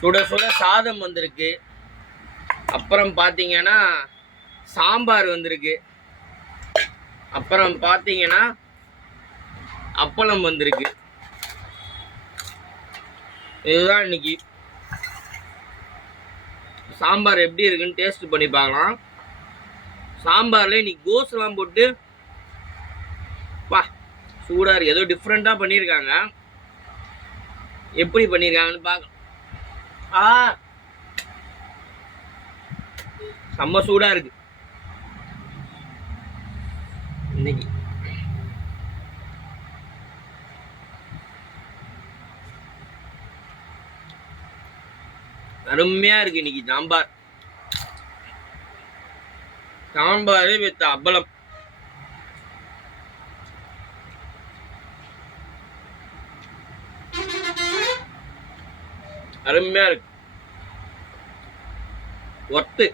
சுட சுட சாதம் வந்திருக்கு. அப்புறம் பார்த்தீங்கன்னா சாம்பார் வந்திருக்கு. அப்புறம் பார்த்தீங்கன்னா அப்பளம் வந்திருக்கு. இதுதான் இன்னைக்கு. சாம்பார் எப்படி இருக்குன்னு டேஸ்ட் பண்ணி பார்க்கலாம். சாம்பார்ல இன்னைக்கு கோஸ்லாம் போட்டு வா சூடாக இருக்குது. ஏதோ டிஃப்ரெண்ட்டாக பண்ணியிருக்காங்க. எப்படி பண்ணியிருக்காங்கன்னு பார்க்கலாம். செம்ம சூடாக இருக்கு இன்னைக்கு. அருமையாக இருக்கு இன்னைக்கு சாம்பார். சாம்பார் வித் அப்பளம். அருமையாக இருக்கு. ஒர்த்து.